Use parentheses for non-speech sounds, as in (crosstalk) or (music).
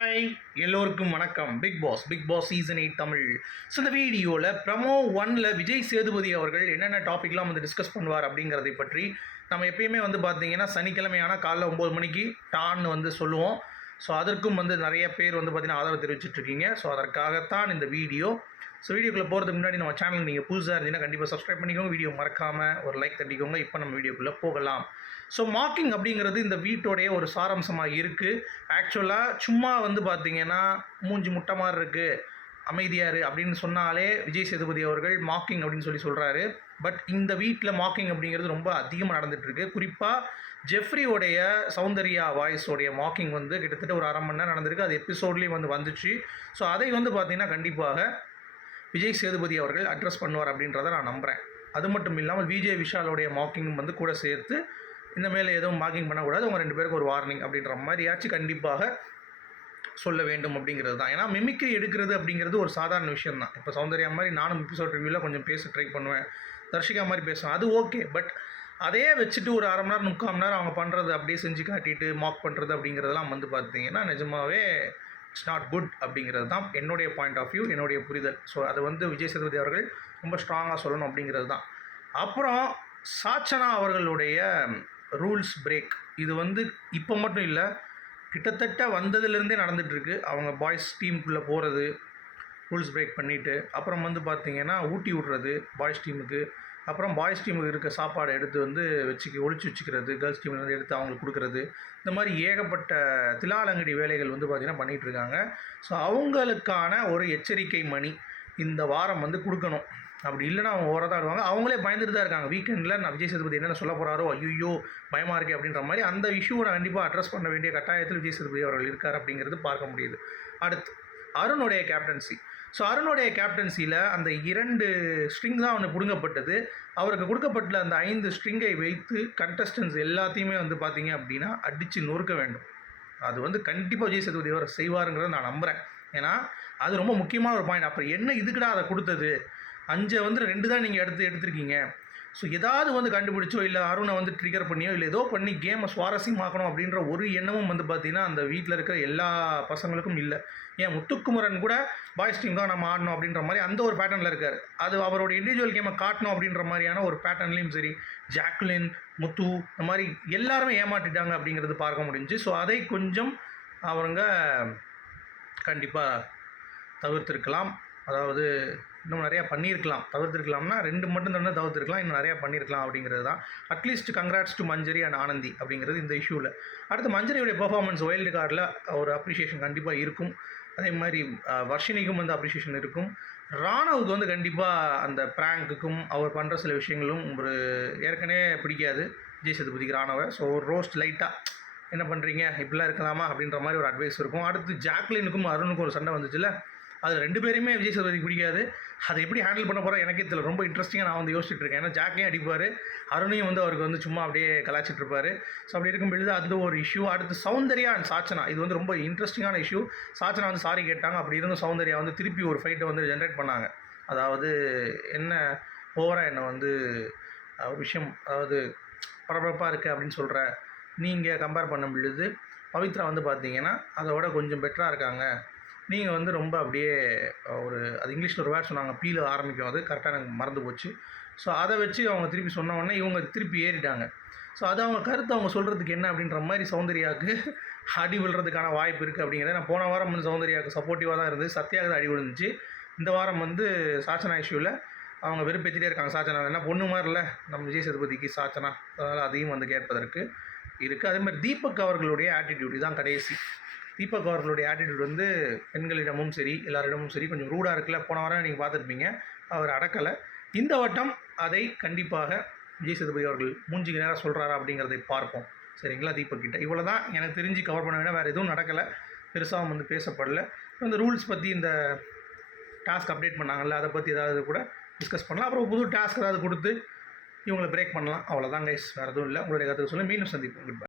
Hi எல்லோருக்கும் வணக்கம். Bigg Boss Bigg Boss season eight Tamil. So இந்த வீடியோவில் ப்ரமோ ஒனில் விஜய் சேதுபதி அவர்கள் என்னென்ன டாப்பிக்லாம் வந்து டிஸ்கஸ் பண்ணுவார் அப்படிங்கிறதை பற்றி நம்ம எப்பயுமே வந்து பார்த்தீங்கன்னா சனிக்கிழமையான காலைல ஒம்பது மணிக்கு டான்னு வந்து சொல்லுவோம். ஸோ அதற்கும் வந்து நிறைய பேர் வந்து பார்த்தீங்கன்னா ஆதரவு தெரிவிச்சிட்டு இருக்கீங்க ஸோ அதற்காகத்தான் இந்த வீடியோ. ஸோ வீடியோக்குள்ளே போகிறதுக்கு முன்னாடி நம்ம சேனல் நீங்கள் புதுசாக இருந்தீங்கன்னா கண்டிப்பாக சப்ஸ்கிரைப் பண்ணிக்கோங்க. வீடியோ மறக்காமல் ஒரு லைக் தட்டிக்கோங்க. இப்போ நம்ம வீடியோக்குள்ளே போகலாம். ஸோ மார்க்கிங் அப்படிங்கிறது இந்த வீட்டோடைய ஒரு சாராம்சமாக இருக்குது ஆக்சுவலாக சும்மா வந்து பார்த்தீங்கன்னா மூஞ்சி முட்டை மாதிரி இருக்குது அமைதியாரு அப்படின்னு சொன்னாலே விஜய் சேதுபதி அவர்கள் மாக்கிங் அப்படின்னு சொல்லி சொல்கிறாரு பட் இந்த வீட்டில் மாக்கிங் அப்படிங்கிறது ரொம்ப அதிகமாக நடந்துட்டு குறிப்பாக ஜெஃப்ரியோடைய சௌந்தர்யா வாய்ஸோடைய மாக்கிங் வந்து கிட்டத்தட்ட ஒரு அரை மணி நேரம் நடந்திருக்கு. அது எபிசோட்லேயும் வந்து வந்துச்சு. ஸோ அதை வந்து பார்த்தீங்கன்னா கண்டிப்பாக விஜய் சேதுபதி அவர்கள் அட்ரஸ் பண்ணுவார் அப்படின்றத நான் நம்புகிறேன் அது மட்டும் இல்லாமல் விஜய் விஷாலோடைய மாக்கிங்கும் வந்து கூட சேர்த்து இந்த மேலே எதுவும் மார்க்கிங் பண்ணக்கூடாது. உங்கள் ரெண்டு பேருக்கு ஒரு வார்னிங் அப்படின்ற மாதிரியாச்சும் கண்டிப்பாக சொல்ல வேண்டும் அப்படிங்கிறது தான். ஏன்னா மிமிக்ரி எடுக்கிறது அப்படிங்கிறது ஒரு சாதாரண விஷயம் தான் இப்போ சௌந்தர்யா மாதிரி நானும் எபிசோட் ரிவ்யூவில் கொஞ்சம் பேச ட்ரை பண்ணுவேன். தர்ஷிகா மாதிரி பேசுவேன் அது ஓகே பட் அதே வச்சுட்டு ஒரு அரை மணி நேரம் முக்கால் மணி நேரம் அவங்க பண்ணுறது அப்படியே செஞ்சு காட்டிட்டு மார்க் பண்ணுறது அப்படிங்கிறதெல்லாம் வந்து பார்த்தீங்கன்னா நிஜமாவே இட்ஸ் நாட் குட் அப்படிங்கிறது தான் என்னுடைய பாயிண்ட் ஆஃப் வியூ என்னுடைய புரிதல். ஸோ அது வந்து விஜய் சேதுபதி அவர்கள் ரொம்ப ஸ்ட்ராங்காக சொல்லணும் அப்படிங்கிறது தான். அப்புறம் சாச்சனா அவர்களுடைய ரூல்ஸ் பிரேக் இது வந்து இப்போ மட்டும் இல்லை கிட்டத்தட்ட வந்ததுலேருந்தே நடந்துகிட்ருக்கு. அவங்க பாய்ஸ் டீமுக்குள்ளே போகிறது ரூல்ஸ் பிரேக் பண்ணிவிட்டு அப்புறம் வந்து பார்த்திங்கன்னா ஊட்டி விட்றது பாய்ஸ் டீமுக்கு. அப்புறம் பாய்ஸ் டீமுக்கு இருக்க சாப்பாடை எடுத்து வந்து வச்சுக்க ஒழிச்சு வச்சுக்கிறது கேர்ள்ஸ் டீமில் எடுத்து அவங்களுக்கு கொடுக்குறது. இந்த மாதிரி ஏகப்பட்ட திலாலங்கடி வேலைகள் வந்து பார்த்திங்கன்னா பண்ணிகிட்ருக்காங்க. ஸோ அவங்களுக்கான ஒரு எச்சரிக்கை மணி இந்த வாரம் வந்து கொடுக்கணும். அப்படி இல்லைன்னா அவங்க ஓரதாக தான் ஆடுவாங்க அவங்களே பயந்துட்டு தான் இருக்காங்க. வீக்கெண்டில் நான் விஜய் சேதுபதி என்னென்ன சொல்ல போகிறாரோ ஐயோ பயமாக இருக்கே அப்படின்ற மாதிரி அந்த இஷ்யூவை கண்டிப்பாக அட்ரஸ் பண்ண வேண்டிய கட்டாயத்தில் விஜய் சேதுபதி அவர்கள் இருக்கார் அப்படிங்கிறது பார்க்க முடியுது. அடுத்து அருணுடைய கேப்டன்சி ஸோ அருணுடைய கேப்டன்சியில் அந்த இரண்டு ஸ்ட்ரிங் தான் அவனுக்கு பிடுங்கப்பட்டது. அவருக்கு கொடுக்கப்பட்ட அந்த ஐந்து ஸ்ட்ரிங்கை வைத்து கண்டஸ்டன்ஸ் எல்லாத்தையுமே வந்து பார்த்தீங்க அப்படின்னா அடித்து நொறுக்க வேண்டும். அது வந்து கண்டிப்பாக விஜய் சேதுபதி அவர் செய்வாருங்கிறத நான் நம்புகிறேன் ஏன்னா அது ரொம்ப முக்கியமான ஒரு பாயிண்ட் அப்புறம் என்ன இதுக்குடா அதை கொடுத்தது? அஞ்சை வந்து ரெண்டு தான் நீங்கள் எடுத்து எடுத்திருக்கீங்க. ஸோ ஏதாவது வந்து கண்டுபிடிச்சோ இல்லை அருணை வந்து ட்ரிகர் பண்ணியோ இல்லை ஏதோ பண்ணி கேமை சுவாரஸ்யமாக்கணும் அப்படின்ற ஒரு எண்ணமும் வந்து பார்த்தீங்கன்னா அந்த வீட்டில் இருக்கிற எல்லா பசங்களுக்கும் இல்லை. ஏன் முத்துக்குமரன் கூட பாய்ஸ் டீம் தான் நம்ம ஆடணும் அப்படின்ற மாதிரி அந்த ஒரு பேட்டர்னில் இருக்கார். அது அவரோட இண்டிவிஜுவல் கேமை காட்டணும் அப்படின்ற மாதிரியான ஒரு பேட்டர்ன்லேயும் சரி ஜாக்லின் முத்து இந்த மாதிரி எல்லாருமே ஏமாற்றிட்டாங்க அப்படிங்கிறது பார்க்க முடிஞ்சு. ஸோ அதை கொஞ்சம் அவங்க கண்டிப்பாக தவிர்த்திருக்கலாம். அதாவது இன்னும் நிறையா பண்ணியிருக்கலாம் தவிர்த்திருக்கலாம்னா ரெண்டு மட்டும் தான் தவிர்த்திருக்கலாம் இன்னும் நிறையா பண்ணியிருக்கலாம் அப்படிங்கிறது தான். At least congrats to Manjari and Anandhi அப்படிங்கிறது இந்த இஷ்யூவில் அடுத்து மஞ்சரியுடைய பெர்ஃபார்மன்ஸ் வைல்டு கார்டில் ஒரு அப்ரிஷியேஷன் கண்டிப்பாக இருக்கும். அதே மாதிரி வர்ஷினிக்கும் வந்து அப்ரிஷியேஷன் இருக்கும். ராணவுக்கு வந்து கண்டிப்பாக அந்த ப்ராங்க்குக்கும் அவர் பண்ணுற சில விஷயங்களும் ஒரு ஏற்கனவே பிடிக்காது. விஜய் சேதுபதிக்கு ராணவை. ஸோ ஒரு ரோஸ்ட் லைட்டாக என்ன பண்ணுறீங்க இப்படிலாம் இருக்கலாமா? அப்படின்ற மாதிரி ஒரு அட்வைஸ் இருக்கும். அடுத்து ஜாக்லினுக்கும் அருணுக்கும் ஒரு சண்டை வந்துச்சுல அது ரெண்டு பேருமே விஜய் சேதுபதி பிடிக்காது. அதை எப்படி ஹேண்டில் பண்ண போகிறோம் எனக்கு தெரியல. ரொம்ப இன்ட்ரெஸ்டிங்காக நான் வந்து யோசிச்சுட்டு இருக்கேன். ஏன்னா ஜாக்கையும் அடிப்பார். அருணையும் வந்து அவருக்கு வந்து சும்மா அப்படியே கலாச்சிட்டு இருப்பார். ஸோ அப்படி இருக்கும் பொழுது அந்த ஒரு இஷ்யூ அடுத்து சௌந்தர்யா அண்ட் சாச்சனா. இது வந்து ரொம்ப இன்ட்ரெஸ்டிங்கான இஷ்யூ சாச்சனா வந்து சாரி கேட்டாங்க. அப்படி இருந்தும் சௌந்தர்யா வந்து திருப்பி ஒரு ஃபைட்டை வந்து ஜென்ரேட் பண்ணாங்க. அதாவது என்ன ஓவராக என்ன வந்து ஒரு விஷயம் அதாவது பரபரப்பாக இருக்குது அப்படின்னு சொல்கிற நீங்கள் கம்பேர் பண்ணும் பொழுது பவித்ரா வந்து பார்த்தீங்கன்னா அதோட கொஞ்சம் பெட்டராக இருக்காங்க. நீங்கள் வந்து ரொம்ப அப்படியே ஒரு அது இங்கிலீஷில் ஒரு வேர்ட் சொன்னாங்க பீல ஆரம்பிக்கும். அது கரெக்டாக எனக்கு மறந்து போச்சு. ஸோ அதை வச்சு அவங்க திருப்பி சொன்ன உடனே இவங்க திருப்பி ஏறிட்டாங்க. ஸோ அது அவங்க கருத்து அவங்க சொல்கிறதுக்கு என்ன அப்படின்ற மாதிரி சௌந்தர்யாவுக்கு (laughs) அடி விழுறதுக்கான வாய்ப்பு இருக்குது அப்படிங்கிறத நான் போன வாரம் வந்து சௌந்தர்யாவுக்கு சப்போர்ட்டிவாக தான் இருந்தது. சத்யாவுக்கு தான் அடி விழுந்துச்சு. இந்த வாரம் வந்து சாச்சனா இஷ்யூவில் அவங்க வெறுப்பேற்றிட்டே இருக்காங்க. சாச்சனா என்ன பொண்ணு மாதிரில இல்லை நம்ம விஜய் சதுபதிக்கு சாச்சனா. அதனால் அதையும் வந்து கேட்பதற்கு இருக்குது அதே மாதிரி தீபக் அவர்களுடைய ஆட்டிடியூட் தான் கடைசி. தீபக் அவர்களுடைய ஆட்டிடியூட் வந்து பெண்களிடமும் சரி எல்லாரிடமும் சரி கொஞ்சம் ரூடாக இருக்குல்ல? போன வாரம் நீங்கள் பார்த்துருப்பீங்க. அவர் அடக்கலை. இந்த வட்டம் அதை கண்டிப்பாக விஜய் சேதுபதி அவர்கள் மூஞ்சிக்கு நேராக சொல்கிறாரா அப்படிங்கிறதை பார்ப்போம். சரிங்களா தீபக் கிட்ட. இவ்வளோ தான் எனக்கு தெரிஞ்சு கவர் பண்ண வேண்டாம் வேறு எதுவும் நடக்கலை. பெருசாகவும் வந்து பேசப்படல. இந்த ரூல்ஸ் பற்றி இந்த டாஸ்க் அப்டேட் பண்ணாங்கல்ல அதை பற்றி ஏதாவது கூட டிஸ்கஸ் பண்ணலாம். அப்புறம் புது டாஸ்க் ஏதாவது கொடுத்து இவங்களை பிரேக் பண்ணலாம். அவ்வளோதான் கைஸ் வேறு எதுவும் இல்லை. உங்களுடைய கருத்து சொல்ல மீண்டும் சந்திப்போம். Good bye